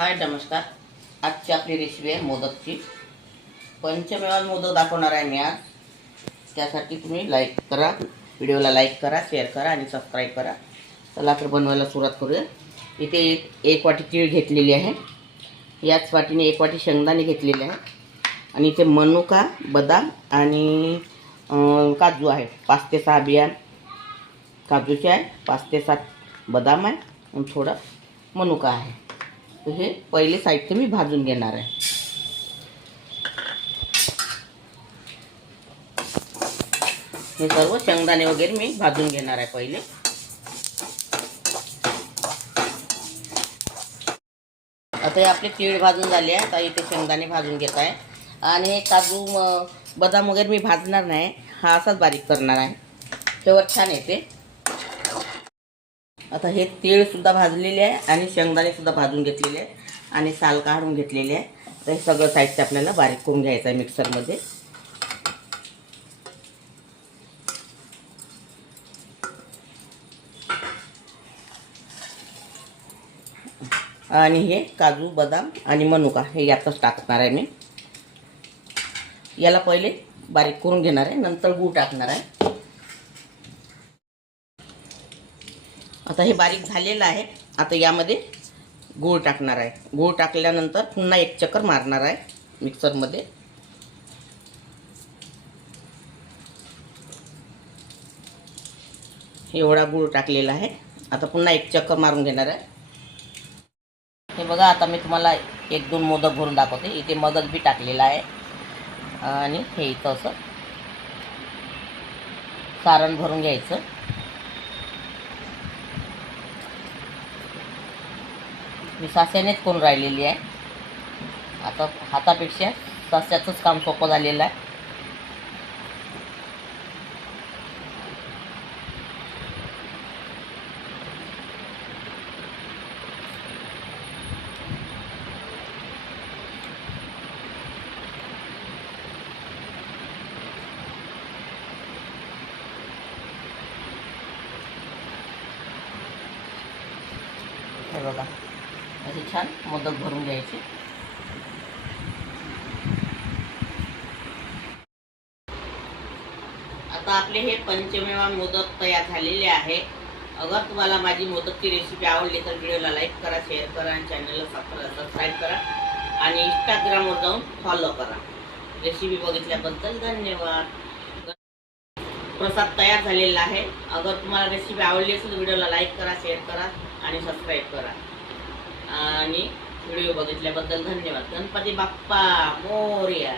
हाय नमस्कार. आजची आपली रेसिपी आहे मोदकची. पंचमेवा मोदक दाखवणार आहे मी आज. त्यासाठी तुम्ही लाईक करा, व्हिडिओला लाईक करा, शेअर करा आणि सबस्क्राईब करा. चला तर बनवायला सुरुवात करूया. इथे एक वाटी तीळ घेतलेली आहे, याच वाटीने एक वाटी शेंगदाणे घेतलेले आहे आणि इथे मनुका, बदाम आणि काजू आहे. 5 ते 6 बिया काजूचे आहे, 5 ते 7 बदाम आहे आणि थोडा मनुका आहे. हे पहिले साहित्य मी भाजून घेणार आहे. हे सर्व शेंगदाणे वगैरे मी भाजून घेणार आहे पहिले. आता हे आपले तीळ भाजून झाले आहे. आता इथे शेंगदाणे भाजून घेत आहे आणि हे काजू बदाम वगैरे मी भाजणार नाही, हा असाच बारीक करणार आहे. तेव्हा छान येते. आता हे तीळ सुद्धा भाजलेले आहे आणि शेंगदाणे सुद्धा भाजून घेतलेले आहे आणि साल काढून घेतलेले आहे. तर हे सगळं साहित्य आपल्याला बारीक करून घ्यायचं आहे मिक्सरमध्ये. आणि हे काजू, बदाम आणि मनुका हे यातच टाकणार आहे मी. याला पहिले बारीक करून घेणार आहे, नंतर गूळ टाकणार आहे. आता हे बारीक झालेलं आहे. आता यामध्ये गूळ टाकणार आहे. गूळ टाकल्यानंतर पुन्हा एक चक्कर मारणार आहे मिक्सरमध्ये. एवढा गूळ टाकलेला आहे. आता पुन्हा एक चक्कर मारून घेणार आहे. हे बघा, आता मी तुम्हाला 1-2 मोदक भरून दाखवते. इथे मोदक बी टाकलेला आहे आणि हे इथं असं सारण भरून घ्यायचं. मी सास्यानेच करून राहिलेली आहे. आता हातापेक्षा सास्याचंच काम सोपं झालेलं आहे. हे बघा, असे छान मोदक भरून घ्यायचे. आता आपले हे पंचमेवा मोदक तयार झालेले आहे. अगर तुम्हाला माझी मोदकची रेसिपी आवडली तर व्हिडिओला लाईक करा, शेअर करा आणि चॅनलला सबस्क्राईब करा आणि इंस्टाग्रामवर जाऊन फॉलो करा. रेसिपी बघितल्याबद्दल धन्यवाद. प्रसाद तयार झालेला आहे. अगर तुम्हाला रेसिपी आवडली असेल तर व्हिडिओला लाईक करा, शेअर करा आणि सबस्क्राईब करा. आणि व्हिडिओ बघितल्याबद्दल धन्यवाद. गणपती बाप्पा मोरया.